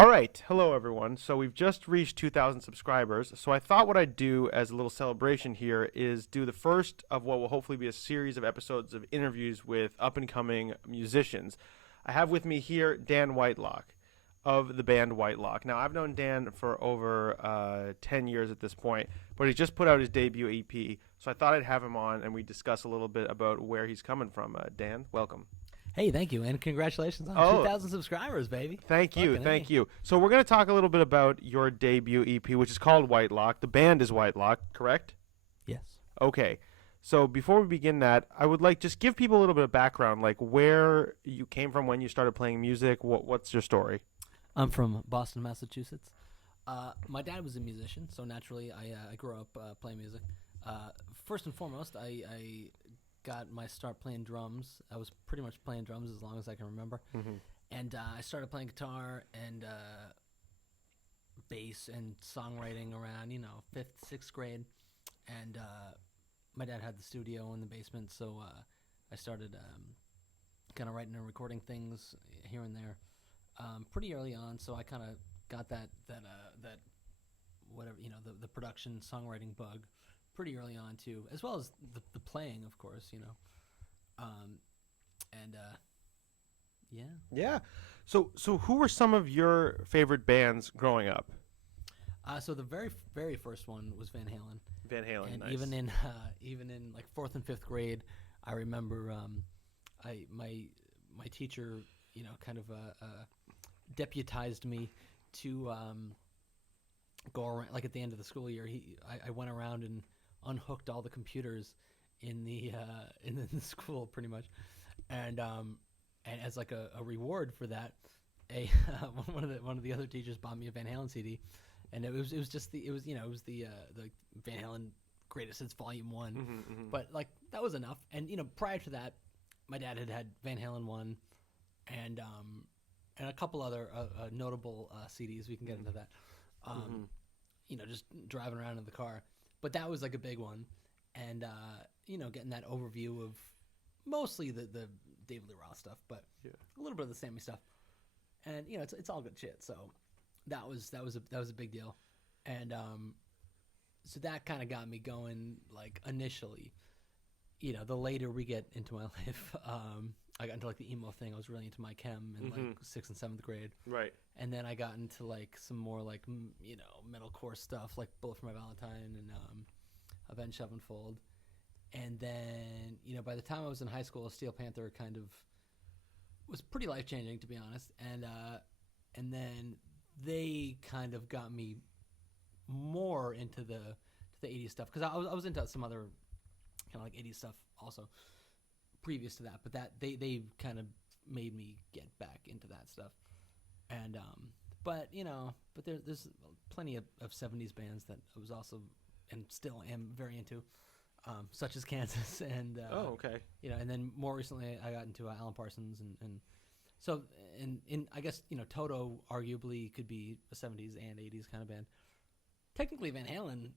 All right, hello everyone. So we've just reached 2,000 subscribers. So I thought what I'd do as a little celebration here is do the first of what will hopefully be a series of episodes of interviews with up and coming musicians. I have with me here Dan Whitelock of the band Whitelock. Now I've known Dan for over 10 years at this point, but he just put out his debut EP. So I thought I'd have him on and we discuss a little bit about where he's coming from. Dan, welcome. Hey, thank you, and congratulations on 2,000 subscribers, baby. Thank you. So we're going to talk a little bit about your debut EP, which is called Whitelock. The band is Whitelock, correct? Yes. Okay. So before we begin that, I would like just give people a little bit of background, like where you came from when you started playing music. What's your story? I'm from Boston, Massachusetts. My dad was a musician, so naturally I grew up playing music. First and foremost, I got my start playing drums. I was pretty much playing drums as long as I can remember. Mm-hmm. And I started playing guitar and bass and songwriting around, 5th, 6th grade. And my dad had the studio in the basement, so I started kind of writing and recording things here and there pretty early on. So I kind of got that whatever, the production songwriting bug pretty early on too, as well as the playing, of course, yeah. Yeah. So who were some of your favorite bands growing up? So the very very first one was Van Halen. Van Halen, and nice. even in like 4th and 5th grade, I remember my teacher, kind of deputized me to go around, like at the end of the school year. I went around and unhooked all the computers in the school pretty much, and as like a reward for that, one of the other teachers bought me a Van Halen CD, and it was the Van Halen Greatest Hits Volume 1, Mm-hmm, mm-hmm. but like that was enough. And prior to that, my dad had Van Halen 1 and a couple other notable CDs. We can get into that. Just driving around in the car. But that was like a big one, and getting that overview of mostly the David Lee Roth stuff, but a little bit of the Sammy stuff, and it's all good shit. So that was a big deal, and so that kind of got me going. Like initially, the later we get into my life, I got into like the emo thing. I was really into my chem in like 6th and 7th grade. Right. And then I got into like some more like metalcore stuff, like Bullet for My Valentine and Avenged Sevenfold. And then by the time I was in high school, Steel Panther kind of was pretty life changing, to be honest. And then they kind of got me more into the 80s stuff, because I was into some other kind of like 80s stuff also previous to that, but that they kind of made me get back into that stuff. And but there's plenty of 70s bands that I was also and still am very into, such as Kansas and okay. And then more recently I got into Alan Parsons and so in I guess Toto arguably could be a 70s and 80s kind of band. Technically Van Halen,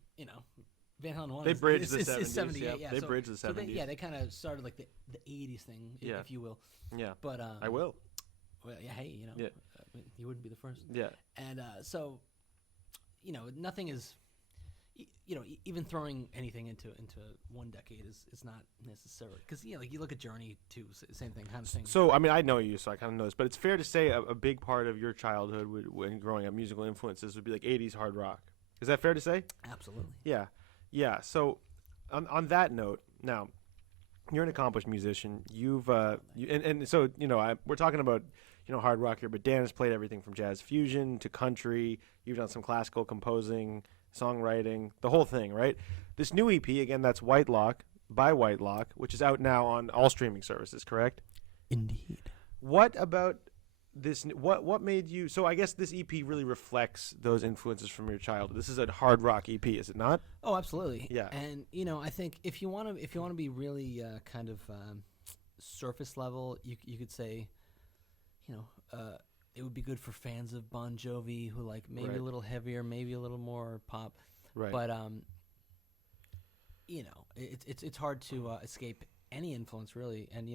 Van Halen 1 They bridged the 70s. Is 78, yeah. They so, bridged the 70s. So they kind of started like the 80s thing, if you will. Yeah. But I will. well, yeah, hey, you wouldn't be the first. Yeah. And so, nothing is, even throwing anything into one decade is not necessary. Because, like you look at Journey, too, same thing, kind of thing. So, I mean, I know you, so I kind of know this, but it's fair to say a big part of your childhood when growing up, musical influences would be like 80s hard rock. Is that fair to say? Absolutely. Yeah. Yeah. So, on that note, now, you're an accomplished musician. So we're talking about hard rock here, but Dan has played everything from jazz fusion to country. You've done some classical composing, songwriting, the whole thing, right? This new EP, again, that's Whitelock by Whitelock, which is out now on all streaming services, correct? Indeed. What about this? What made you? So I guess this EP really reflects those influences from your childhood. This is a hard rock EP, is it not? Oh, absolutely. Yeah. And I think if you want to be really kind of surface level, you could say, it would be good for fans of Bon Jovi who like maybe Right. a little heavier, maybe a little more pop. Right. But it's hard to escape any influence really. And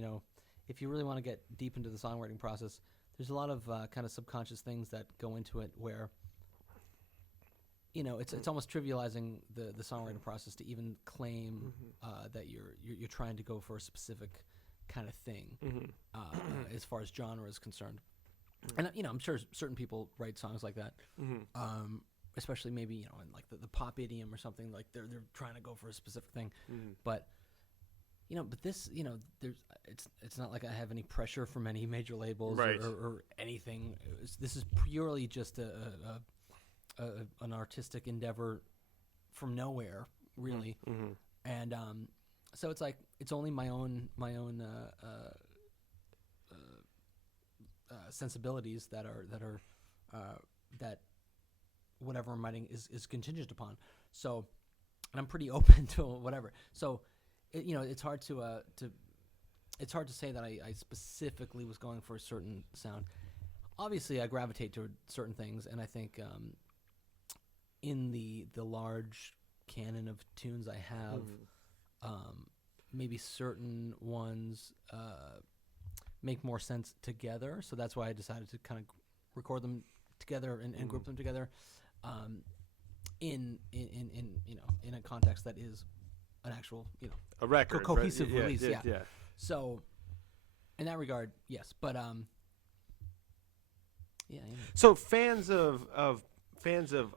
if you really want to get deep into the songwriting process, there's a lot of kind of subconscious things that go into it where, it's almost trivializing the songwriting process to even claim that you're trying to go for a specific kind of thing as far as genre is concerned. And I'm sure certain people write songs like that, especially maybe in like the pop idiom or something, like they're trying to go for a specific thing, but this it's not like I have any pressure from any major labels or anything. This is purely just an artistic endeavor from nowhere, really, and so it's like it's only my own sensibilities that whatever I'm writing is contingent upon. So, and I'm pretty open to whatever. So, it's hard to say that I specifically was going for a certain sound. Obviously, I gravitate toward certain things, and I think in the large canon of tunes I have, maybe certain ones make more sense together. So that's why I decided to kind of record them together and group them together in a context that is an actual a record, cohesive right? release. Yeah. Yeah. So in that regard, yes, but yeah. So fans of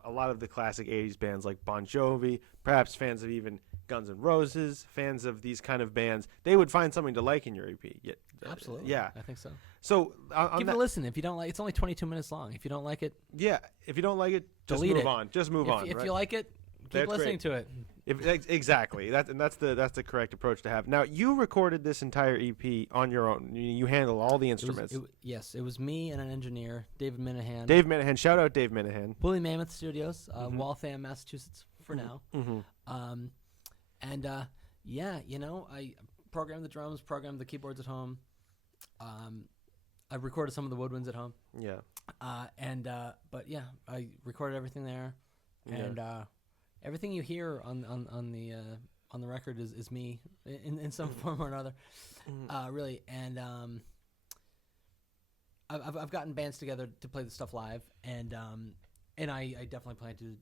a lot of the classic 80s bands like Bon Jovi, perhaps fans of even Guns N' Roses, fans of these kind of bands, they would find something to like in your EP. Yeah, absolutely. Yeah, I think so. So give it a listen. If you don't like, it's only 22 minutes long. If you don't like it, if you don't like it, just delete move it. on. Just move on. If you like it, keep listening to it. Exactly. That's the correct approach to have. Now, you recorded this entire EP on your own. You handle all the instruments. Yes, it was me and an engineer, David Minahan. Dave Minahan. Shout out Dave Minahan. Woolly Mammoth Studios, Waltham, Massachusetts, for now. I programmed the drums, programmed the keyboards at home. I recorded some of the woodwinds at home. Yeah. But yeah, I recorded everything there, and everything you hear on the record is me in some form or another, really. And I've gotten bands together to play the stuff live, and I definitely plan to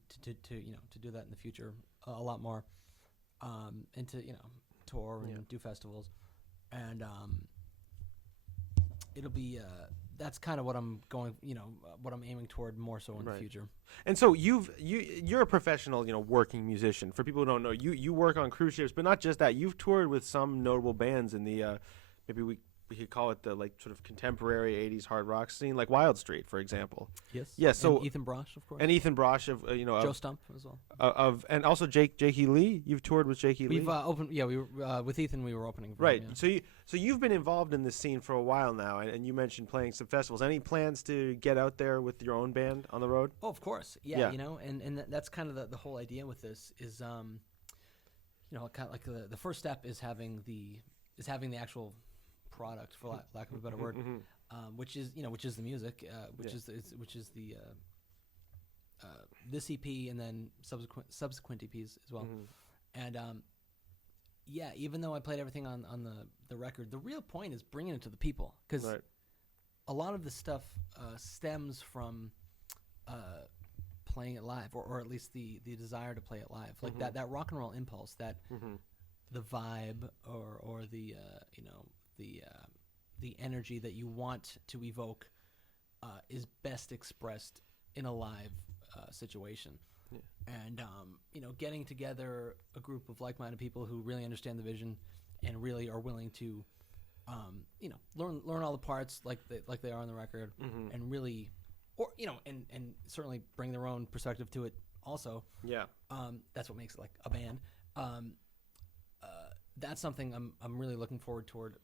do that in the future a lot more, and to tour and do festivals, and it'll be that's kind of what I'm going, what I'm aiming toward more so in the future. And so you're a professional, working musician. For people who don't know, you work on cruise ships, but not just that. You've toured with some notable bands in the maybe we could call it the sort of contemporary 80s hard rock scene, like Wild Street, for example. Yes. Yes. So and Ethan Brosh, of course. And Ethan Brosh of Joe Stump as well. And also Jakey Lee. You've toured with Jakey Lee. We've opened. Yeah, we were with Ethan. We were opening. For right. him, yeah. So you've been involved in this scene for a while now, and you mentioned playing some festivals. Any plans to get out there with your own band on the road? Oh, of course. Yeah. And that's kind of the whole idea with this is kind of like the first step is having the actual product, for lack of a better word, which is the music, which is the this EP and then subsequent EPs as well, and even though I played everything on the record, the real point is bringing it to the people, because a lot of the stuff stems from playing it live, or at least the desire to play it live, like that rock and roll impulse, that the vibe or the the energy that you want to evoke is best expressed in a live situation. And getting together a group of like-minded people who really understand the vision and really are willing to learn all the parts like they are on the record, and really, and certainly bring their own perspective to it also. That's what makes it like a band. That's something I'm really looking forward toward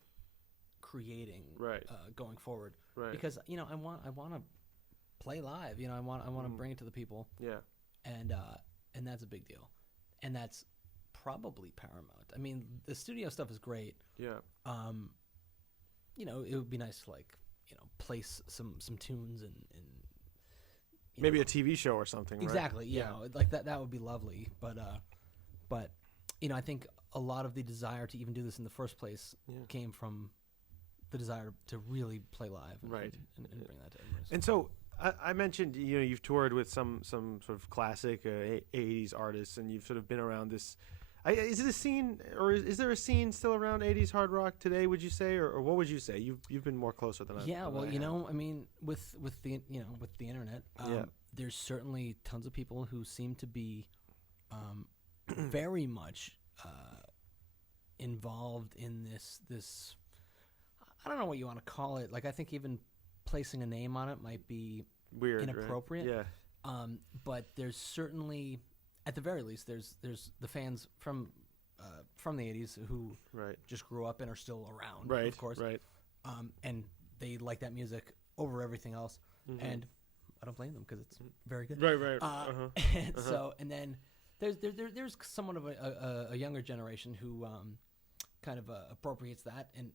creating going forward, because I want to play live. I want to bring it to the people. And that's a big deal, and that's probably paramount. I mean, the studio stuff is great. It would be nice to place some tunes and maybe a TV show or something. Exactly. Like that would be lovely. But I think a lot of the desire to even do this in the first place came from the desire to really play live, and, Right. and bring that to everybody. And so I mentioned, you've toured with some sort of classic 80s artists, and you've sort of been around this. Is it a scene, or is there a scene still around 80s hard rock today, would you say, or what would you say? You've been more closer than I. Yeah, well, I have. I mean, with the with the internet, there's certainly tons of people who seem to be very much involved in this. I don't know what you want to call it. Like, I think even placing a name on it might be Weird, inappropriate. Right? Yeah. But there's certainly, at the very least, there's the fans from the 80s who just grew up and are still around, right? Of course, right. And they like that music over everything else, and I don't blame them because it's very good. Right. And so, and then there's somewhat of a younger generation who kind of appropriates that, and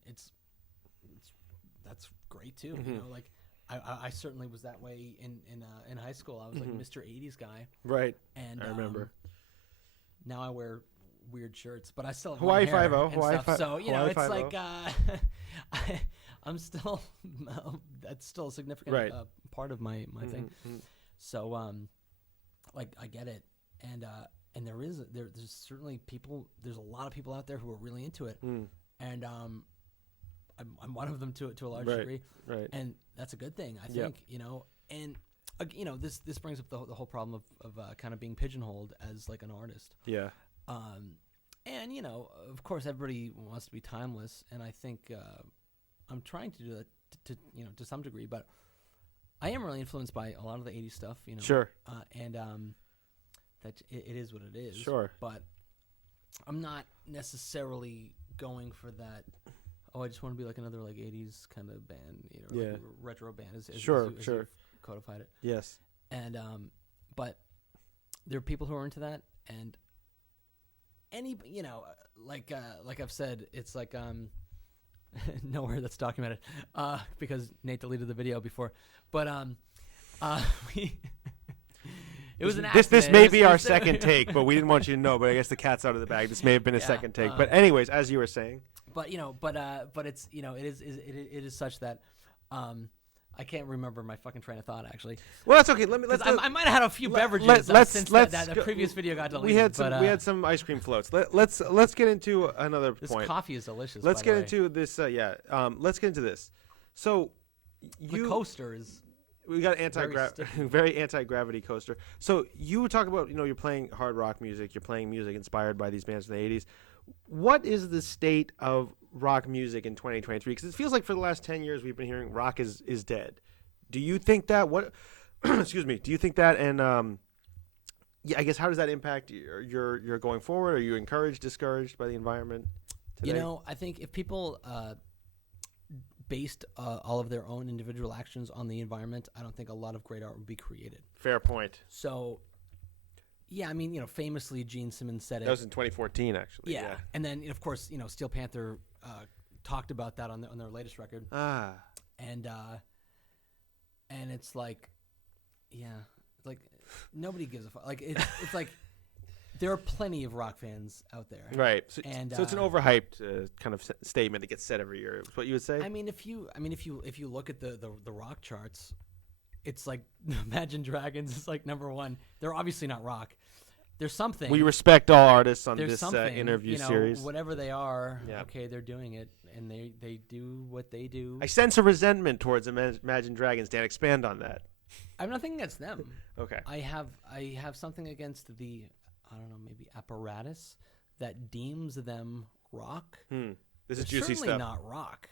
that's great too. Like I certainly was that way in high school. I was like Mr. 80s guy. Right. And I remember. Now I wear weird shirts, but I still have Hawaii hair 5-0. and stuff. So Hawaii it's 5-0. like I'm still that's still a significant part of my thing. So like I get it, and there's certainly people. There's a lot of people out there who are really into it, and I'm one of them to a large degree, right? And that's a good thing, I think. And this brings up the whole problem of kind of being pigeonholed as like an artist. Yeah. And of course, everybody wants to be timeless, and I think I'm trying to do that to some degree, but I am really influenced by a lot of the 80s stuff. Sure. And that it is what it is. Sure. But I'm not necessarily going for that. Oh, I just want to be like another like 80s kind of band, like retro band. As sure. you've codified it. Yes. And but there are people who are into that, and like I've said, it's like nowhere that's documented because Nate deleted the video before, but it was an accident. This may be our second take, but we didn't want you to know. But I guess the cat's out of the bag. This may have been a second take. But anyways, as you were saying. But but it's it is such that I can't remember my fucking train of thought actually. Well, that's okay. I might have had a few beverages since that the previous video got deleted. We had some ice cream floats. Let's get into another this point. This coffee is delicious. Let's get into this. Let's get into this. So the coaster is. We got very anti-gravity coaster. So you talk about you're playing hard rock music. You're playing music inspired by these bands from the 80s. What is the state of rock music in 2023? Because it feels like for the last 10 years we've been hearing rock is dead. Do you think that? What? Excuse me. Do you think that? And I guess how does that impact your going forward? Are you encouraged, discouraged by the environment today? I think if people based all of their own individual actions on the environment, I don't think a lot of great art would be created. Fair point. So. Yeah, I mean, famously Gene Simmons said it. That was in 2014, actually. Yeah. And then, of course, Steel Panther talked about that on their latest record. And it's like, it's like nobody gives a fuck. Like it's like there are plenty of rock fans out there. Right. So it's an overhyped kind of statement that gets said every year. Is what you would say? I mean, if you look at the rock charts. It's like Imagine Dragons is like number one. They're obviously not rock. There's something. We respect all artists on this interview series. Whatever they are, okay, they're doing it, and they do what they do. I sense a resentment towards Imagine Dragons. Dan, expand on that. I have nothing against them. Okay. I have something against the, I don't know, maybe apparatus that deems them rock. This is juicy certainly stuff. Not rock.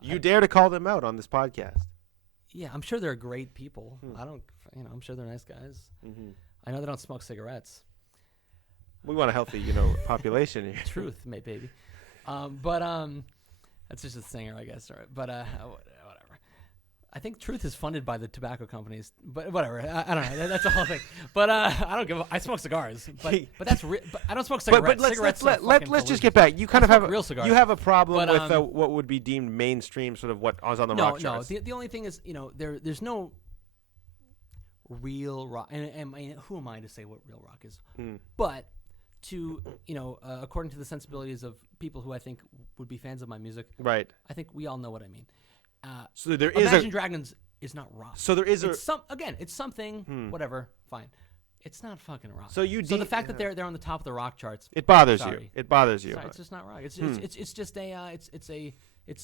You dare to call them out on this podcast? Yeah, I'm sure they're great people. I don't, I'm sure they're nice guys. I know they don't smoke cigarettes. We want a healthy, population here. Truth, mate, baby. But that's just a singer, I guess. Right? But whatever. I think Truth is funded by the tobacco companies. But whatever. I don't know. That's a whole thing. But I don't give. I smoke cigars. But that's. But I don't smoke cigarettes. Let's just get back. You kind of have real cigars. You have a problem with what would be deemed mainstream, sort of what was on the rock charts. No. The only thing is, there's no real rock. And who am I to say what real rock is? But to according to the sensibilities of people who I think would be fans of my music. Right. I think we all know what I mean. So there is Imagine Dragons is not rock. So there is it's it's something. Whatever. Fine. It's not fucking rock. So the fact that they're on the top of the rock charts. It bothers sorry. you. It bothers you. Sorry, it's just not rock. It's just it's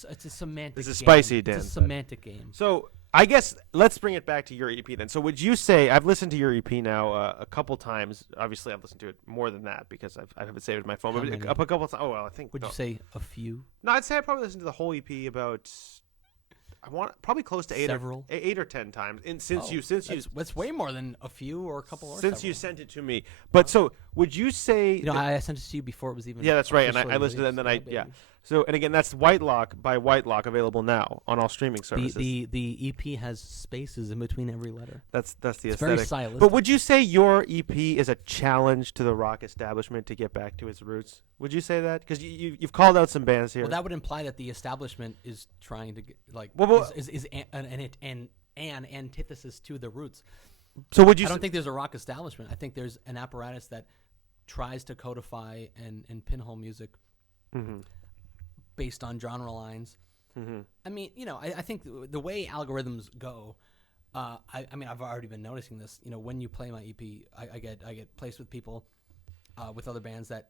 a semantic. It's a game. spicy dance. It's a semantic game. So I guess let's bring it back to your EP then. So would you say I've listened to your EP now a couple times? Obviously, I've listened to it more than that because I have it saved in my phone. How But many? a couple of times. Oh well, I think. Would you say a few? No, I'd say I probably listened to the whole EP about. Probably close to eight or 10 times. And that's way more than a few or a couple. Or since several. you sent it to me. But so would you say? I sent it to you before it was even. Yeah, that's right. And I listened to it, and then yeah. So and again, that's Whitelock by Whitelock, available now on all streaming services. The EP has spaces in between every letter. That's the it's aesthetic. Very stylistic. But would you say your EP is a challenge to the rock establishment to get back to its roots? Would you say that? Because you've called out some bands here. Well, that would imply that the establishment is trying to is an antithesis to the roots. So would you? I don't think there's a rock establishment. I think there's an apparatus that tries to codify and pinhole music based on genre lines. I mean, I think the way algorithms go. I mean, I've already been noticing this. When you play my EP, I get placed with people, with other bands that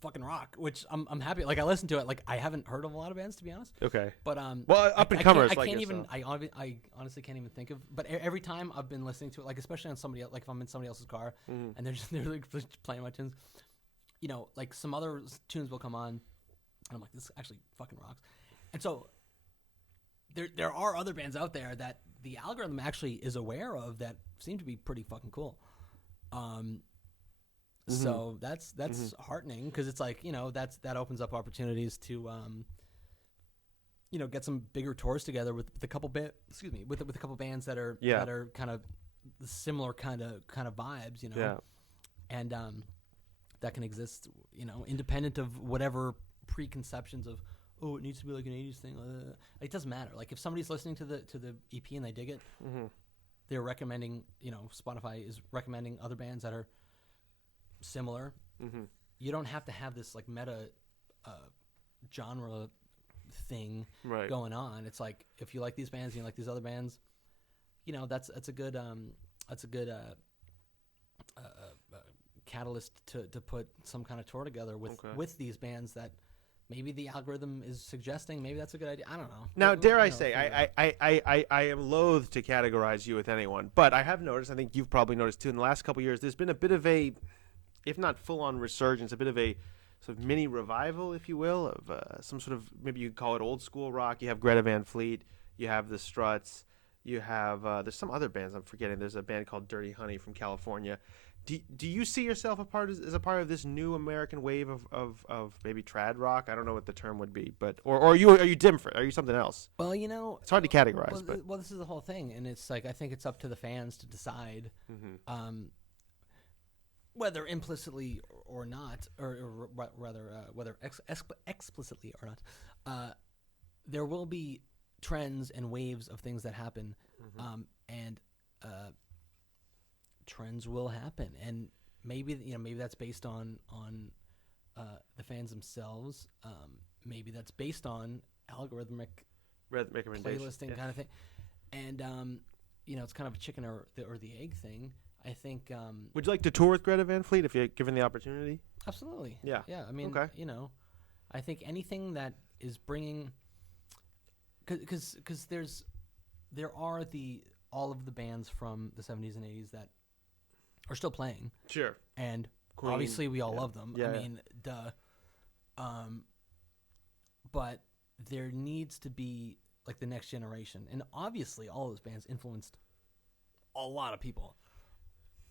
fucking rock, which I'm happy. Like I listen to it. Like I haven't heard of a lot of bands, to be honest. Okay. But well, up and comers. I honestly can't even think of. But every time I've been listening to it, like especially on somebody else, like if I'm in somebody else's car and they're like just playing my tunes, like some other tunes will come on, and I'm like, this actually fucking rocks. And so there are other bands out there that the algorithm actually is aware of that seem to be pretty fucking cool. So that's heartening because it's like that opens up opportunities to get some bigger tours together with a couple with a couple bands that are kind of similar kind of vibes, and that can exist independent of whatever preconceptions of it needs to be like an 80s thing. It doesn't matter. Like if somebody's listening to the EP and they dig it, they're recommending Spotify is recommending other bands that are similar. You don't have to have this like meta genre thing going on. It's like if you like these bands and you like these other bands, that's a good catalyst to put some kind of tour together with these bands that maybe the algorithm is suggesting. Maybe that's a good idea. I don't know. Now, dare I say, I am loath to categorize you with anyone, but I have noticed, I think you've probably noticed too, in the last couple of years, there's been a bit of a, if not full-on resurgence, a bit of a sort of mini revival, if you will, of some sort of, maybe you could call it old school rock. You have Greta Van Fleet, you have the Struts, you have, there's some other bands I'm forgetting. There's a band called Dirty Honey from California. Do you see yourself as a part of this new American wave of maybe trad rock? I don't know what the term would be, but or are you different? Are you something else? Well, it's hard to categorize. Well, this is the whole thing, and it's like I think it's up to the fans to decide whether implicitly or not, or rather whether explicitly or not. There will be trends and waves of things that happen, and trends will happen, and maybe that's based on the fans themselves. Maybe that's based on algorithmic playlisting kind of thing, and it's kind of a chicken or the egg thing. I think. Would you like to tour with Greta Van Fleet if you're given the opportunity? Absolutely. Yeah. Yeah. I mean, I think anything that is bringing, because there are all of the bands from the 70s and 80s that are still playing. Sure. And Queen, obviously we all love them. Yeah, I mean, duh. But there needs to be like the next generation. And obviously all those bands influenced a lot of people,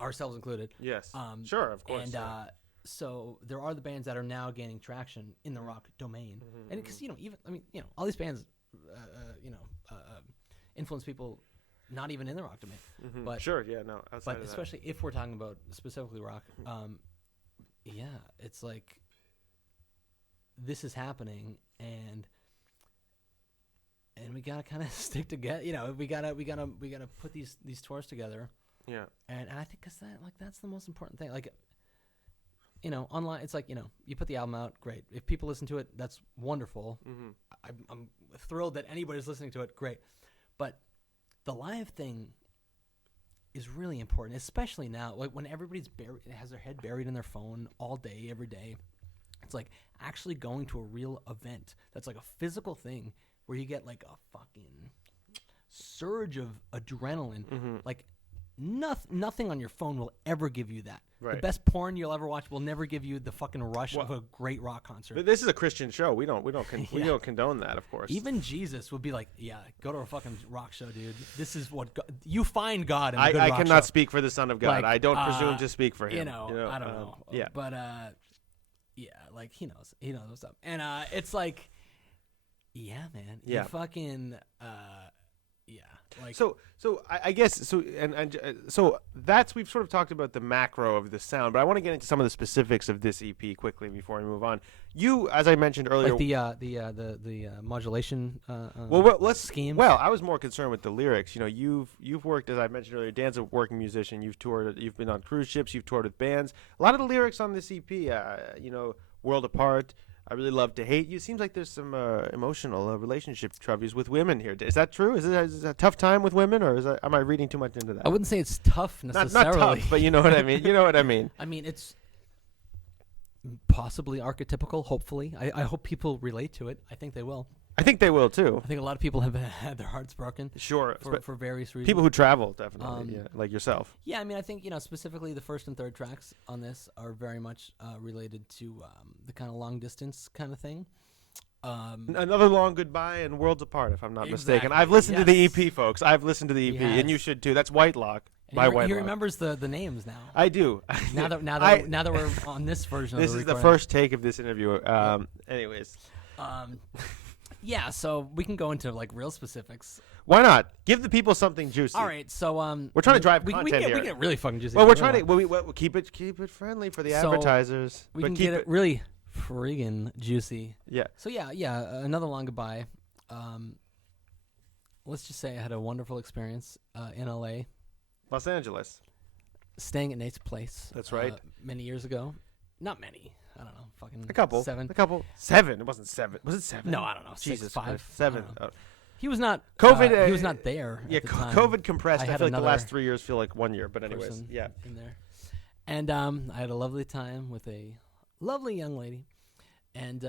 ourselves included. Yes. Sure, of course. And so there are the bands that are now gaining traction in the rock domain. And because, all these bands, influence people not even in the rock domain. But sure, yeah, no. But especially if we're talking about specifically rock, it's like this is happening, and we gotta kind of stick together. We gotta put these tours together. Yeah. And I think that's the most important thing. Like, online, it's like, you put the album out, great. If people listen to it, that's wonderful. Mm-hmm. I'm thrilled that anybody's listening to it, great. But the live thing is really important, especially now, like when everybody's has their head buried in their phone all day, every day. It's like actually going to a real event that's like a physical thing where you get like a fucking surge of adrenaline. Mm-hmm. Like nothing on your phone will ever give you that. Right. The best porn you'll ever watch will never give you the fucking rush of a great rock concert. But this is a Christian show. We don't condone that, of course. Even Jesus would be like, yeah, go to a fucking rock show, dude. This is what you find God in a good rock show. I cannot speak for the Son of God. Like, I don't presume to speak for him. I don't know. Yeah. But yeah, like he knows what's up. And it's like, yeah, man. Yeah. You fucking yeah. Like So I guess so that's, we've sort of talked about the macro of the sound, but I want to get into some of the specifics of this EP quickly before we move on. You, as I mentioned earlier, like the modulation let's scheme. Well, I was more concerned with the lyrics. You've worked, as I mentioned earlier. Dan's a working musician. You've toured. You've been on cruise ships. You've toured with bands. A lot of the lyrics on this EP, World Apart, I really love to hate you. Seems like there's some emotional relationship troubles with women here. Is that true? Is it a tough time with women, or am I reading too much into that? I wouldn't say it's tough necessarily. Not tough, but you know what I mean. You know what I mean. I mean, it's possibly archetypical. Hopefully, I hope people relate to it. I think they will. I think they will too. I think a lot of people have had their hearts broken. Sure, for various reasons. People who travel, definitely, like yourself. Yeah, I mean, I think specifically the first and third tracks on this are very much related to the kind of long distance kind of thing. Another Long Goodbye and Worlds Apart, if I'm not mistaken. Exactly, I've listened to the yes. EP, folks. I've listened to the EP, and you should too. That's Whitelock by Whitelock. He remembers the names now. I do. now that we're on this version. This of the is the recording. first take of this interview. Anyways. Yeah, so we can go into like real specifics. Why not? Give the people something juicy. All right, so we're trying to drive content here. We get really fucking juicy. Well, we're trying to we'll keep it keep it friendly for the advertisers. We can get it really friggin' juicy. Yeah. So yeah, Another Long Goodbye. Let's just say I had a wonderful experience in LA. Los Angeles. Staying at Nate's place. That's right. Many years ago. Not many. I don't know. Fucking a couple. 7. A couple. 7. It wasn't 7. Was it 7? No, I don't know. Jesus 6, 5. Christ. 7. He was not. COVID. He was not there. Yeah. At the time. COVID compressed. I feel like the last another 3 years feel like 1 year. But anyways, yeah. In there, and I had a lovely time with a lovely young lady, and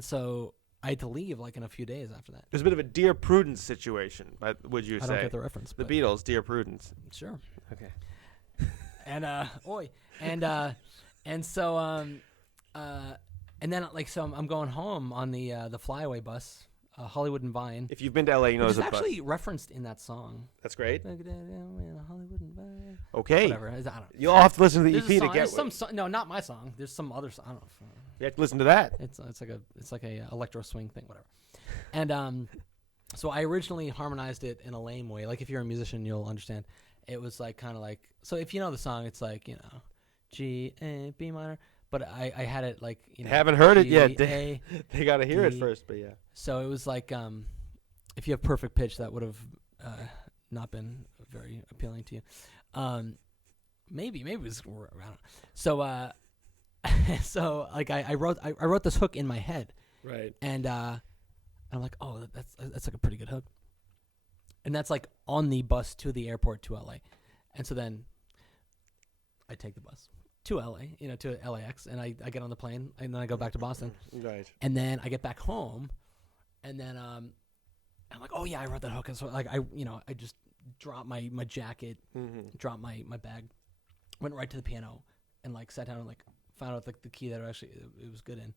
so I had to leave like in a few days after that. It was a bit of a Dear Prudence situation, would you say? I don't get the reference. The Beatles, Dear Prudence. Sure. Okay. And and so and then like so I'm going home on the flyaway bus, Hollywood and Vine. If you've been to LA, you know it's there's a bus. actually referenced in that song. That's great. Hollywood and Vine. Okay. Whatever. I don't know. You'll all have to listen to the There's EP a song, to get there's some song, no, not my song. There's some other song. I don't know. You have to listen to that. It's like a electro swing thing, whatever. And so I originally harmonized it in a lame way. Like if you're a musician, you'll understand. It was like kind of like, so if you know the song, it's like, G, A, B minor. But I had it like, Haven't heard it G, yet. A, They got to hear D. it first, but yeah. So it was like, if you have perfect pitch, that would have not been very appealing to you. Maybe it was, I don't know. So, so like I wrote this hook in my head. Right. And I'm like, oh, that's like a pretty good hook. And that's like on the bus to the airport to LA. And so then I take the bus to LA, to LAX, and I get on the plane, and then I go back to Boston. Right. And then I get back home, and then I'm like, oh yeah, I wrote that hook. And so like I just dropped my jacket, dropped my bag, went right to the piano, and like sat down and like found out like the key that it was good in.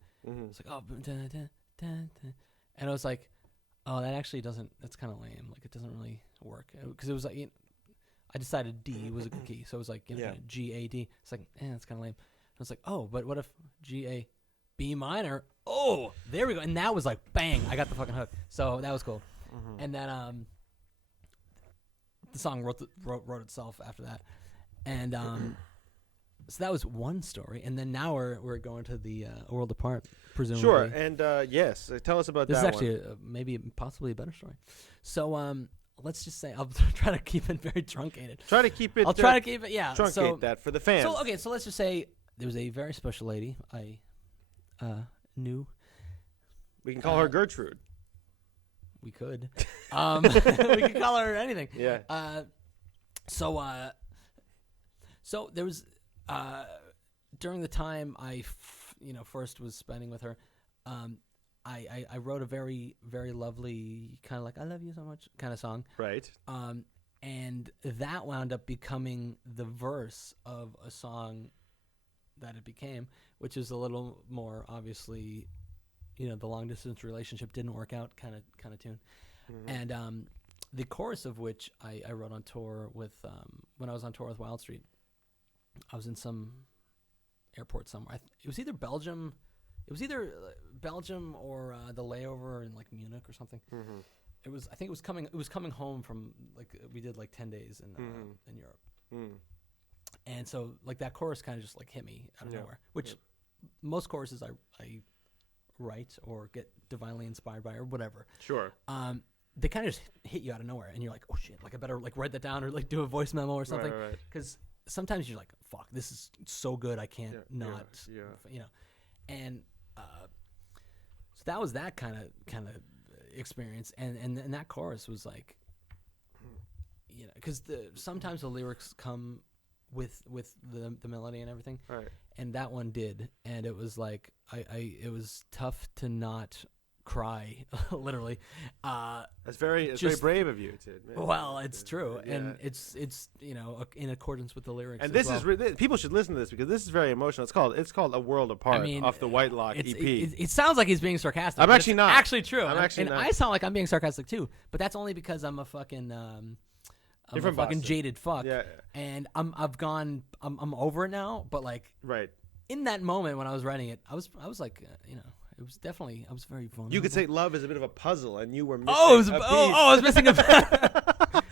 It's like, oh, dun, dun, dun, dun. And I was like, oh, that's kind of lame. Like, it doesn't really work. Because it was like, I decided D was a good key. So it was like, G, A, D. It's like, that's kind of lame. I was like, oh, but what if G, A, B minor? Oh, there we go. And that was like, bang, I got the fucking hook. So that was cool. And then the song wrote itself after that. And so that was one story. And then now we're going to the A World Apart, presumably. Sure. And yes, tell us about this that is actually maybe possibly a better story. So let's just say I'll try to keep it very truncated. Try to keep it. I'll try to keep it. Yeah. Truncate that for the fans. So okay, so let's just say there was a very special lady I knew. We can call her Gertrude. We could. We could call her anything. Yeah. So there was during the time I first was spending with her, I wrote a very, very lovely kind of like "I love you so much" kind of song. Right. And that wound up becoming the verse of a song that it became, which is a little more obviously, the long distance relationship didn't work out kind of tune. Mm-hmm. And the chorus of which I wrote on tour with when I was on tour with Wild Street. I was in some airport somewhere. It was either Belgium. It was either Belgium or the layover in like Munich or something. Mm-hmm. I think it was coming. It was coming home from we did 10 days in Europe. Mm. And so like that chorus kind of just hit me out of nowhere. Which most choruses I write or get divinely inspired by or whatever. Sure. They kind of just hit you out of nowhere, and you're like, oh shit! I better write that down or do a voice memo or something. Because sometimes you're like, fuck, this is so good, I can't not. And so that was that kind of experience, and that chorus was like, because sometimes the lyrics come with the melody and everything, right? And that one did, and it was like it was tough to not cry, literally. It's very brave of you to admit. Well, it's true, and it's in accordance with the lyrics. And this is people should listen to this because this is very emotional. It's called "A World Apart" off the Whitelock EP. It sounds like he's being sarcastic. I'm actually not. Actually true. I'm actually not. I sound like I'm being sarcastic too, but that's only because I'm a fucking jaded fuck. Yeah. And I'm over it now, but right in that moment when I was writing it, I was like it was definitely, I was very vulnerable. You could say love is a bit of a puzzle, and you were missing a piece. I was missing a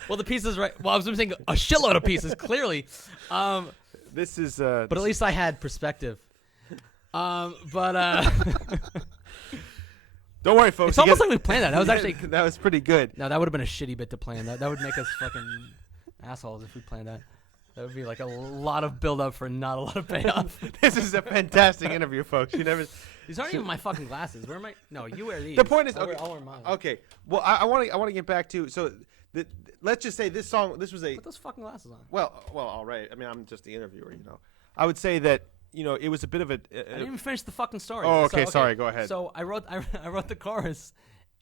well, the pieces, right? Well, I was missing a shitload of pieces, clearly. This is... but at least I had perspective. Don't worry, folks. It's almost like we planned that. That was actually... that was pretty good. No, that would have been a shitty bit to plan. That would make us fucking assholes if we planned that. That would be a lot of build-up for not a lot of payoff. This is a fantastic interview, folks. You never... These aren't even my fucking glasses. Where am I? No, you wear these. The point is... I'll wear mine. Okay. Well, I want to get back to... So, let's just say this song... This was a... Put those fucking glasses on. Well, all right. I mean, I'm just the interviewer, I would say that, it was a bit of a... I didn't even finish the fucking story. Oh, okay. Sorry. Go ahead. So, I wrote the chorus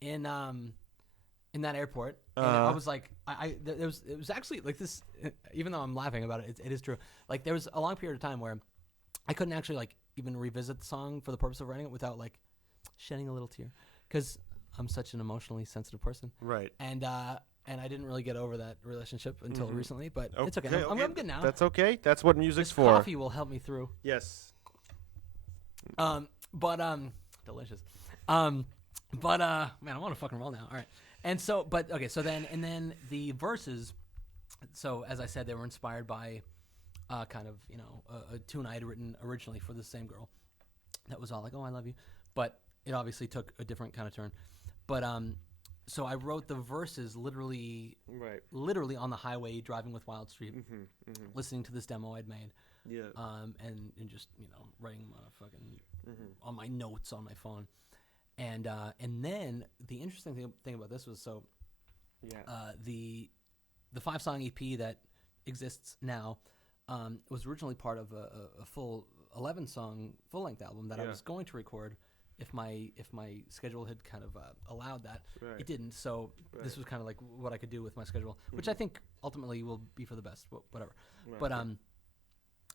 in that airport, and I was like, it was actually like this. Even though I'm laughing about it, it is true. Like there was a long period of time where I couldn't actually even revisit the song for the purpose of writing it without shedding a little tear, because I'm such an emotionally sensitive person. Right. And I didn't really get over that relationship until recently, but it's okay. I'm good now. That's okay. That's what music's for. Coffee will help me through. Yes. Delicious. Man, I want to fucking roll now. All right. And so, then the verses, so as I said, they were inspired by kind of, a tune I had written originally for the same girl that was all like, oh, I love you. But it obviously took a different kind of turn. But so I wrote the verses literally on the highway driving with Wild Street, listening to this demo I'd made. Yeah. And just, writing fucking on my notes on my phone. And then the interesting thing about this was the 5-song EP that exists now was originally part of a full 11-song full-length album that I was going to record if my schedule had kind of allowed that. Right. It didn't, so this was kind of like what I could do with my schedule, which I think ultimately will be for the best. Whatever. Right.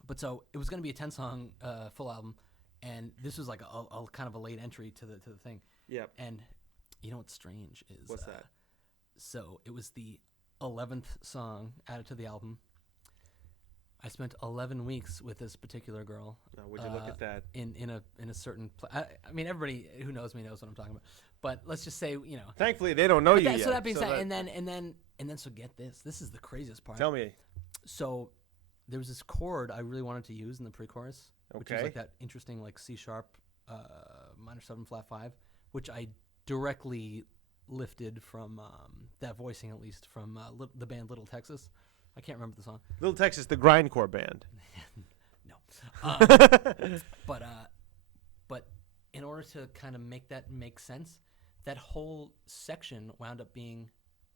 But so it was going to be a 10-song full album. And this was like a kind of a late entry to the thing. Yeah. And you know what's strange is... What's that? So it was the 11th song added to the album. I spent 11 weeks with this particular girl. Now, would you look at that? In a certain... I mean, everybody who knows me knows what I'm talking about. But let's just say, Thankfully, they don't know you yet. So that being said, and then so get this. This is the craziest part. Tell me. So there was this chord I really wanted to use in the pre-chorus. Which is like that interesting C sharp minor 7 flat 5, which I directly lifted from that voicing, at least from the band Little Texas. I can't remember the song. Little Texas, the grindcore band. No, but in order to kind of make that make sense, that whole section wound up being,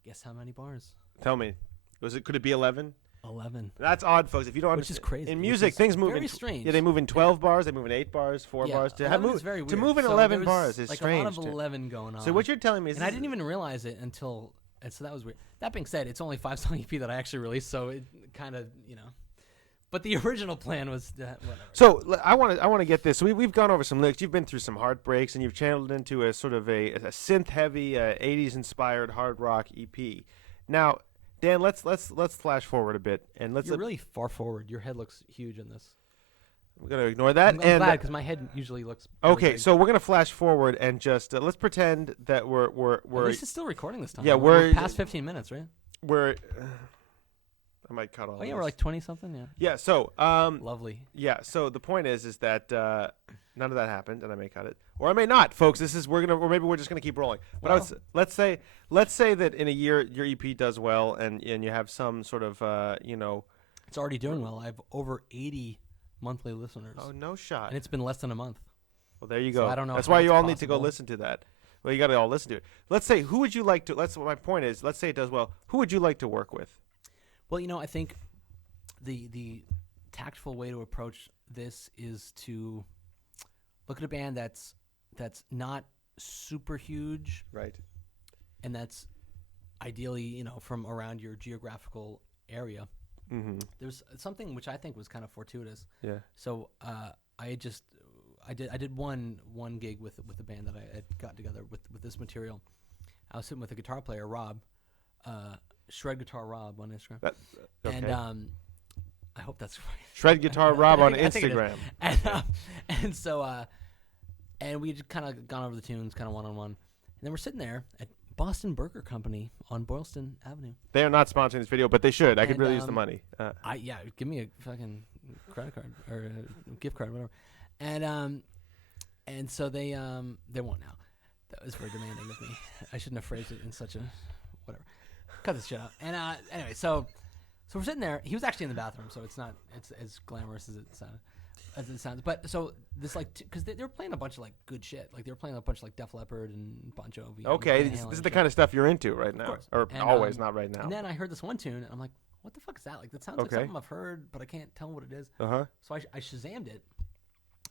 guess how many bars? Tell me, could it be 11? 11. That's odd, folks. If you don't, Which is crazy. In music, things move very in. strange. Yeah, they move in 12 bars. They move in 8 bars, 4 bars. To have is very weird. To move in So 11 there was, bars is like strange. a lot of 11 going on. So what you're telling me is, and I didn't even realize it until, and so that was weird. That being said, it's only a 5-song EP that I actually released, so it kind of, But the original plan was that, whatever. So I want to get this. So we've gone over some lyrics. You've been through some heartbreaks, and you've channeled into a sort of a synth-heavy, 80s-inspired hard rock EP. Now, Dan, let's flash forward a bit, and You're really far forward. Your head looks huge in this. We're gonna ignore that. I'm glad, because my head usually looks. Okay, big. so we're gonna flash forward and just let's pretend that we're. At least it's still recording this time. Yeah, we're past 15 minutes, right? We're. I might cut all. Oh yeah, this. we're like 20 something. Yeah. Yeah. So. Lovely. Yeah. So the point is that none of that happened, and I may cut it, or I may not, folks. Or maybe we're just gonna keep rolling. But let's say that in a year your EP does well, and you have some sort of It's already doing well. I have over 80 monthly listeners. Oh, no shot. And it's been less than a month. Well, there you go. So I don't know. That's how why it's you all need to go possible. listen to that. Well, you got to all listen to it. Let's say, who would you like to? My point is, let's say it does well. Who would you like to work with? Well, I think the tactful way to approach this is to look at a band that's not super huge, Right. and that's ideally from around your geographical area. Mm-hmm. There's something which I think was kind of fortuitous. Yeah. So I did one gig with a band that I had gotten together with this material. I was sitting with a guitar player, Rob, Shred Guitar Rob on Instagram, Okay. and I hope that's right. Shred Guitar Rob on I think it is. Instagram. And so and we just kind of gone over the tunes, kind of one-on-one, and then we're sitting there at Boston Burger Company on Boylston Avenue. They are not sponsoring this video, but they should. I could really use the money. Give me a fucking credit card or a gift card, whatever. And so they won't now. That was very demanding of me. I shouldn't have phrased it in such a whatever. Cut this shit out. And anyway, so we're sitting there. He was actually in the bathroom, so it's as glamorous as it sounds. But so this because they were playing a bunch of like good shit. Like they were playing a bunch of like Def Leppard and Bon Jovi. Okay, this is the kind of stuff you're into right now, or and, always, not right now. And then I heard this one tune, and I'm like, "What the fuck is that? Like that sounds like something I've heard, but I can't tell what it is." Uh-huh. So I Shazammed it,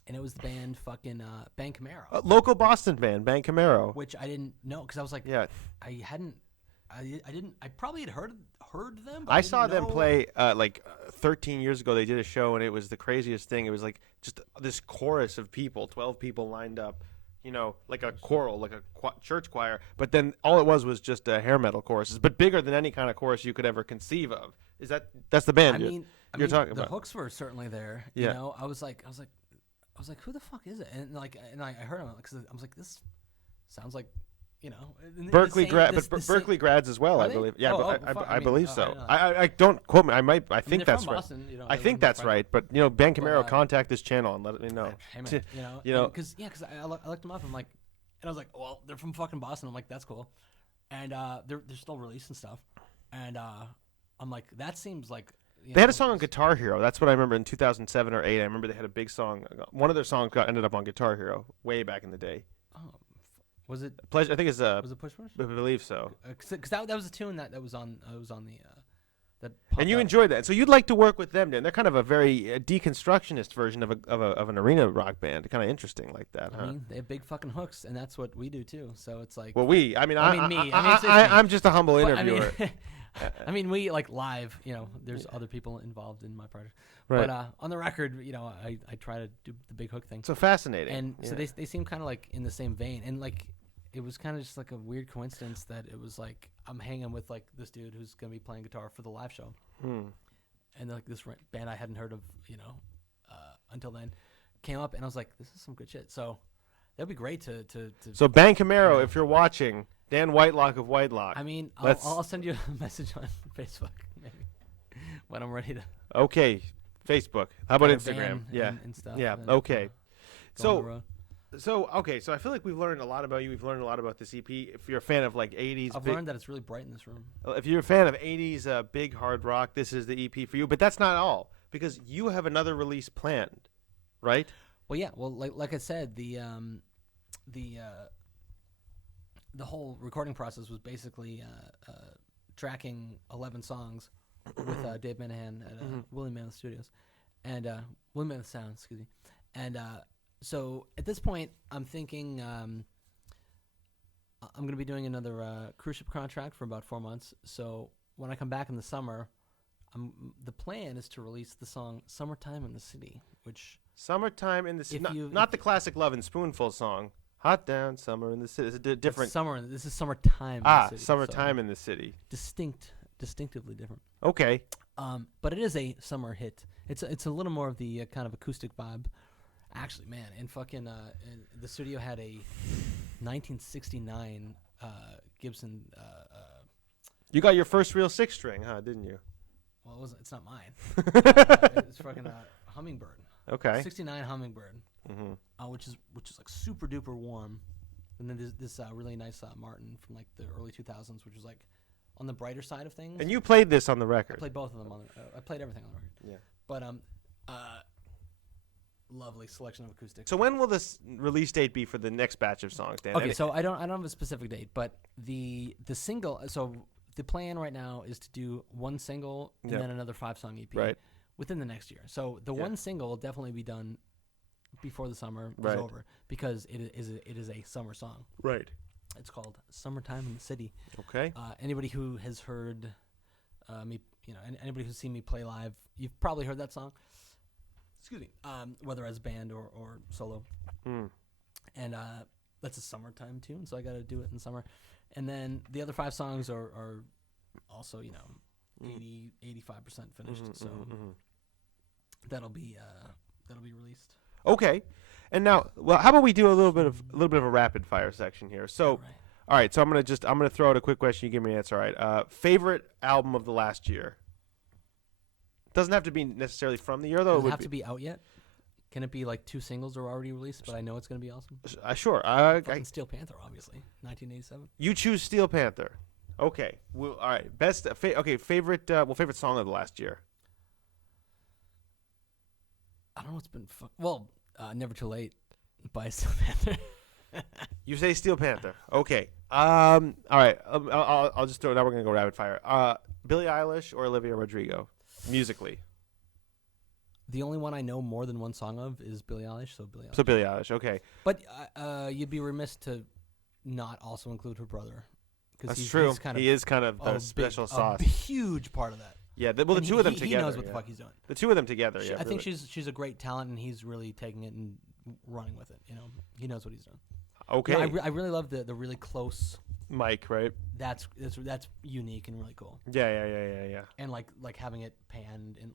and it was the band fucking Bang Camaro. Local Boston band, Bang Camaro. Which I didn't know because I was like, yeah, I probably had heard them. But I I saw didn't them know. play 13 years ago. They did a show, and it was the craziest thing. It was like just this chorus of people, 12 people lined up, like a choral, like a church choir. But then all it was just hair metal choruses, but bigger than any kind of chorus you could ever conceive of. That's the band you're talking about? The hooks were certainly there. Yeah. I was like, who the fuck is it? And I heard him because I was like, this sounds like. Berkeley Berkeley grads as well, I believe. Yeah, I believe so. I don't quote me. I think that's right. Boston, I think that's right. But Bang Camaro, contact this channel and let me know. Hey man, because I looked them up. I'm like, and I was like, well, they're from fucking Boston. I'm like, that's cool, and they're still releasing stuff, and I'm like, that seems like. They had a song on Guitar Hero. That's what I remember in 2007 or 2008. I remember they had a big song. One of their songs ended up on Guitar Hero way back in the day. Oh. Was it Pleasure? I think it's was it Push Push? I believe so. Because that was a tune that was on the that. And you enjoyed that, so you'd like to work with them, Dan. They're kind of a very deconstructionist version of an arena rock band. Kind of interesting like that, huh? I mean, they have big fucking hooks, and that's what we do too. So it's like. Well, me. It's I'm just a humble me. interviewer. I mean, we like live. There's other people involved in my project. Right. But on the record, I try to do the big hook thing. So fascinating. And so they seem kind of like in the same vein, and like. It was kind of just like a weird coincidence that it was like I'm hanging with like this dude who's gonna be playing guitar for the live show, and like this band I hadn't heard of, until then, came up, and I was like, this is some good shit. So that'd be great to. So Bang Camaro, if you're watching, Dan Whitelock of Whitelock. I mean, I'll send you a message on Facebook maybe when I'm ready to. Okay, Facebook. How about Instagram? And stuff. Yeah. And, Okay. So. So I feel like we've learned a lot about you. We've learned a lot about this EP. If you're a fan of like 80s, I've learned that it's really bright in this room. if you're a fan of 80s big hard rock, this is the EP for you. But that's not all, because you have another release planned, right? Well, yeah. Well, like I said, the whole recording process was basically tracking 11 songs with Dave Minahan at William Mammoth Studios and William Mammoth Sound, excuse me. And so at this point, I'm thinking I'm going to be doing another cruise ship contract for about 4 months. So when I come back in the summer, the plan is to release the song "Summertime in the City," which Summertime in the City, not the classic Love and Spoonful song. Hot down, summer in the city. It's a different. This is summertime. In the city, summertime in the city. Distinctively different. Okay. But it is a summer hit. It's a little more of the kind of acoustic vibe. Actually, man, and fucking the studio had a 1969 Gibson. You got your first real 6-string, huh? Didn't you? Well, it's not mine. It's fucking Hummingbird. Okay. 69 Hummingbird. Which is like super duper warm, and then there's this really nice Martin from like the early 2000s, which was like on the brighter side of things. And you played this on the record. I played both of them I played everything on the record. Yeah. But lovely selection of acoustics. So when will this release date be for the next batch of songs, Dan? Okay, so I don't have a specific date, but the single. So the plan right now is to do one single and then another 5-song EP within the next year. So the one single will definitely be done before the summer is over, because it is a summer song. Right. It's called "Summertime in the City." Okay. Anybody who has heard me, anybody who's seen me play live, you've probably heard that song. Excuse me. Whether as band or solo. And that's a summertime tune, so I got to do it in summer. And then the other 5 songs are also 85% finished. So that'll be released. Okay, and now, well, how about we do a little bit of a rapid fire section here? So, all right. So I'm gonna throw out a quick question. You give me an answer. All right. Favorite album of the last year? Doesn't have to be necessarily from the year, though. Does it have to be out yet? Can it be like 2 singles are already released, but I know it's gonna be awesome? Sure. Steel Panther, obviously, 1987. You choose Steel Panther. Okay. Well, all right. Best. Favorite. Favorite song of the last year. I don't know what's been Never Too Late by Steel Panther. You say Steel Panther. Okay. All right. I'll just throw it. Now we're gonna go rapid fire. Billie Eilish or Olivia Rodrigo, musically. The only one I know more than one song of is Billie Eilish, so Billie Eilish. So Billie Eilish. Okay. But you'd be remiss to not also include her brother. That's true. He is kind of the special sauce. A huge part of that. Yeah, the two of them together. He knows what the fuck he's doing. The two of them together, I think she's a great talent, and he's really taking it and running with it. He knows what he's doing. Okay. I really love the really close mic, right? That's unique and really cool. Yeah. And like having it panned and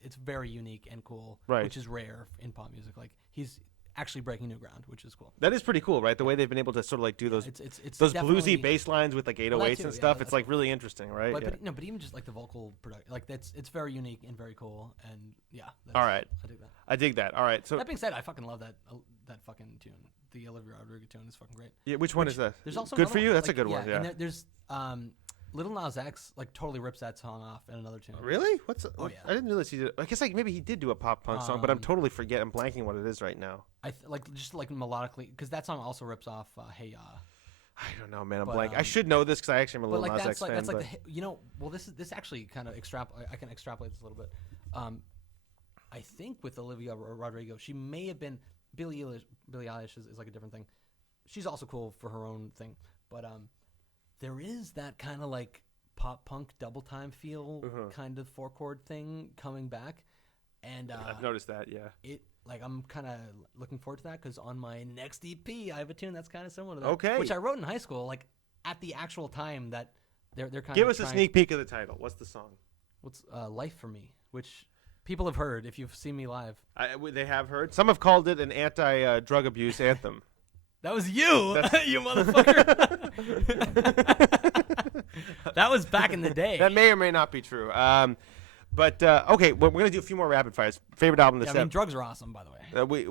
it's very unique and cool, right? Which is rare in pop music. Like he's actually breaking new ground, which is cool. That is pretty cool, right? The way they've been able to sort of like do those those bluesy bass lines with like 808s and stuff. It's like really interesting, right? But even just like the vocal production, like it's very unique and very cool. And all right, I dig that. I dig that. All right, so that being said, I fucking love that fucking tune. The Olivia Rodrigo tune is fucking great. Yeah, which one is that? There's also Good for you. That's like, a good one. Yeah. And there's Lil Nas X totally rips that song off in another tune. Really? Yeah. I didn't realize he did. I guess maybe he did do a pop punk song, but I'm totally forgetting. I'm blanking what it is right now. Just melodically, because that song also rips off Hey Ya. I don't know, man. I'm blank. I should know this because I actually am a Lil Nas X fan. That's this actually kind of I can extrapolate this a little bit. I think with Olivia Rodrigo, she may have been Billie Eilish is like a different thing. She's also cool for her own thing, but there is that kind of like pop punk double time feel kind of 4-chord thing coming back, and I've noticed that. Yeah, I'm kind of looking forward to that because on my next EP I have a tune that's kind of similar to that. Okay, which I wrote in high school, like at the actual time that they're kind of. Give us a sneak peek of the title. What's the song? What's Life for Me, which people have heard if you've seen me live. They have heard. Some have called it an anti-drug abuse anthem. That was you, you motherfucker. That was back in the day. That may or may not be true. But okay, we're gonna do a few more rapid fires. Favorite album of the Yeah, I mean, drugs are awesome, by the way.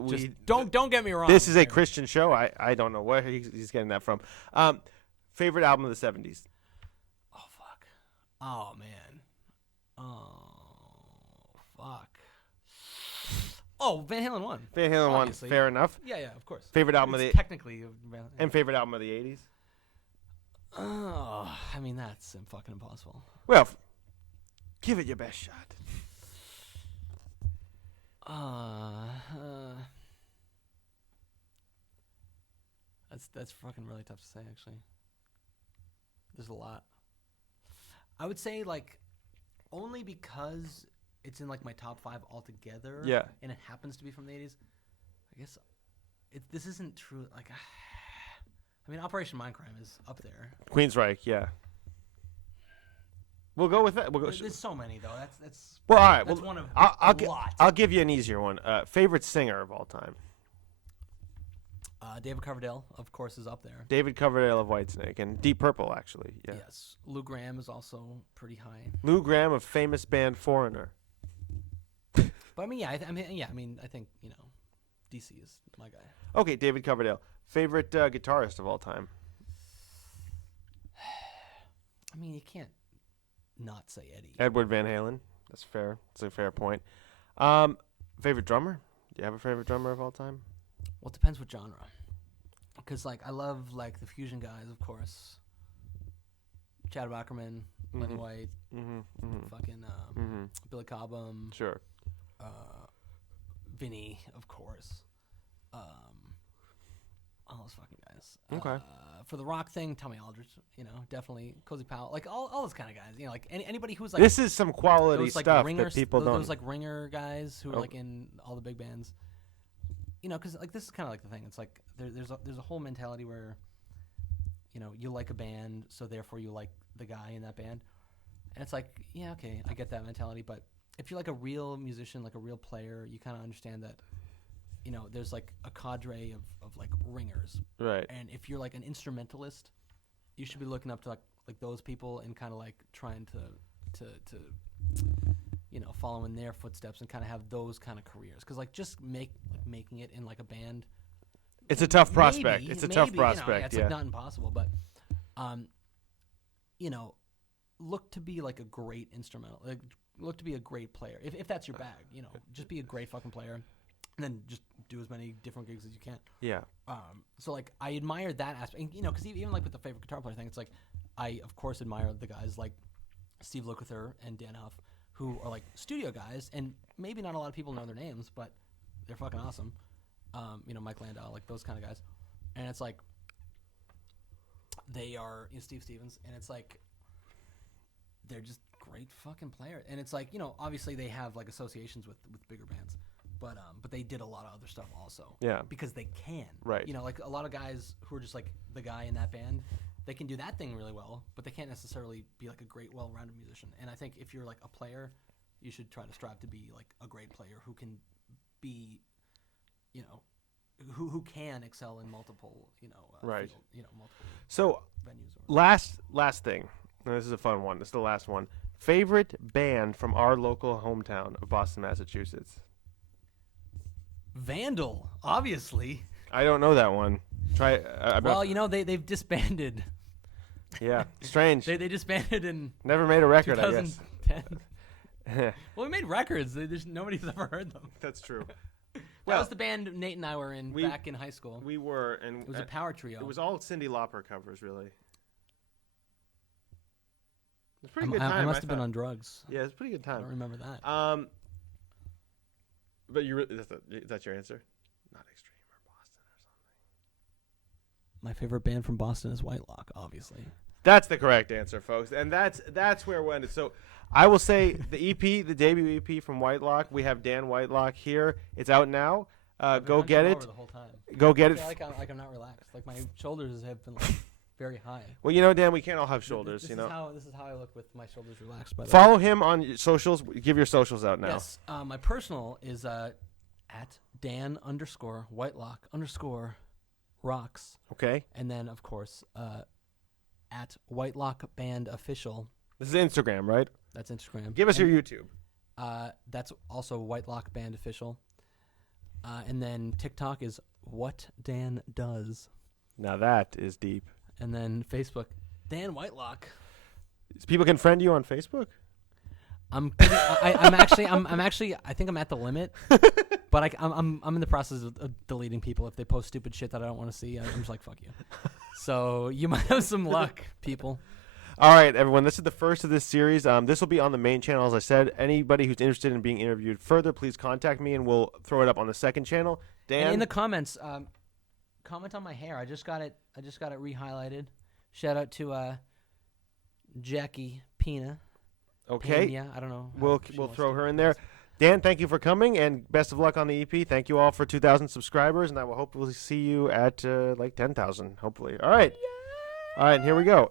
Just don't get me wrong. This is a Christian show. I don't know where he's getting that from. Favorite album of the 70s. Oh fuck. Oh man. Oh fuck. Oh, Van Halen 1. Van Halen 1. Fair enough. Yeah, of course. Favorite album it's of the technically Van Halen. And favorite album of the 80s. Oh, I mean that's fucking impossible. Well, give it your best shot. That's fucking really tough to say, actually. There's a lot. I would say like only because it's in like my top 5 altogether. Yeah. And it happens to be from the 80s. I guess this isn't true. Like, I mean, Operation Mindcrime is up there. Queensryche, yeah. We'll go with that. There's so many though. That's well, all right. That's one of a lot. I'll give you an easier one. Favorite singer of all time. David Coverdale, of course, is up there. David Coverdale of Whitesnake and Deep Purple, actually. Yeah. Yes. Lou Gramm is also pretty high. Lou Gramm of famous band Foreigner. But I mean, I think DC is my guy. Okay, David Coverdale. Favorite guitarist of all time. I mean, you can't not say Eddie. Edward Van Halen. That's fair. That's a fair point. Favorite drummer? Do you have a favorite drummer of all time? Well, it depends what genre. Because, like, I love, like, the fusion guys, of course. Chad Wackerman, Lenny White, fucking Billy Cobham. Sure. Vinny, of course. All those fucking guys. Okay. For the rock thing, Tommy Aldridge, definitely. Cozy Powell. Like, all those kind of guys. Like, anybody who's, like... This is some quality those, like, stuff ringer, that people don't... Those, like, ringer guys who are, like, in all the big bands. Because like this is kind of like the thing. It's like there's a whole mentality where, you like a band, so therefore you like the guy in that band, and it's like, yeah, okay, I get that mentality. But if you're like a real musician, like a real player, you kind of understand that, there's like a cadre of like ringers, right? And if you're like an instrumentalist, you should be looking up to like those people and kind of like trying to follow in their footsteps and kind of have those kind of careers. Because like just making it in like a band, it's a tough prospect. It's a tough prospect. It's like not impossible, but look to be like a great instrumental. Like, look to be a great player. If that's your bag, just be a great fucking player, and then just do as many different gigs as you can. Yeah. So like I admire that aspect, because even like with the favorite guitar player thing, it's like I of course admire the guys like Steve Lukather and Dan Huff, who are like studio guys, and maybe not a lot of people know their names, but they're fucking awesome. Mike Landau, like those kind of guys. And it's like, they are, Steve Stevens, and it's like, they're just great fucking players. And it's like, obviously they have like associations with bigger bands, but they did a lot of other stuff also. Yeah. Because they can. Right. Like a lot of guys who are just like the guy in that band, they can do that thing really well, but they can't necessarily be like a great, well-rounded musician. And I think if you're like a player, you should try to strive to be like a great player who can be, who can excel in multiple, right. Field, multiple so venues. Last thing. This is a fun one. This is the last one. Favorite band from our local hometown of Boston, Massachusetts. Vandal, obviously. I don't know that one. Try. Well, they've disbanded. Yeah, strange. they disbanded in. Never made a record, 2010. I guess. Well, we made records. Nobody's ever heard them. That's true. That was the band Nate and I were in back in high school. We were, and it was a power trio. It was all Cyndi Lauper covers, really. It was a pretty good time. I must have been on drugs. Yeah, it was a pretty good time. I don't remember that. But is that your answer? Not Extreme or Boston or something. My favorite band from Boston is Whitelock, obviously. That's the correct answer, folks, and that's where we ended. So, I will say the EP, the debut EP from Whitelock. We have Dan Whitelock here. It's out now. Go get it. The whole time. Go get it. I feel like I'm not relaxed. Like my shoulders have been like very high. Well, Dan, we can't all have shoulders. This is how I look with my shoulders relaxed. By the Follow him on socials. Give your socials out now. Yes. My personal is at Dan_Whitelock_rocks. Okay. And then of course at Whitelock Band Official. This is Instagram, right? That's Instagram. Give us your YouTube. That's also Whitelock Band official. And then TikTok is What Dan Does. Now that is deep. And then Facebook, Dan Whitelock. People can friend you on Facebook? I'm actually I think I'm at the limit, but I'm in the process of deleting people if they post stupid shit that I don't want to see. I'm just like, fuck you. So you might have some luck, people. All right, everyone. This is the first of this series. This will be on the main channel, as I said. Anybody who's interested in being interviewed further, please contact me, and we'll throw it up on the second channel. Dan, And in the comments, comment on my hair. I just got it re-highlighted. Shout out to Jackie Pina. okay, Pena, I don't know. we'll throw her in there. Dan, thank you for coming, and best of luck on the EP. Thank you all for 2,000 subscribers, and I will hopefully see you at like 10,000, hopefully. All right. All right, here we go.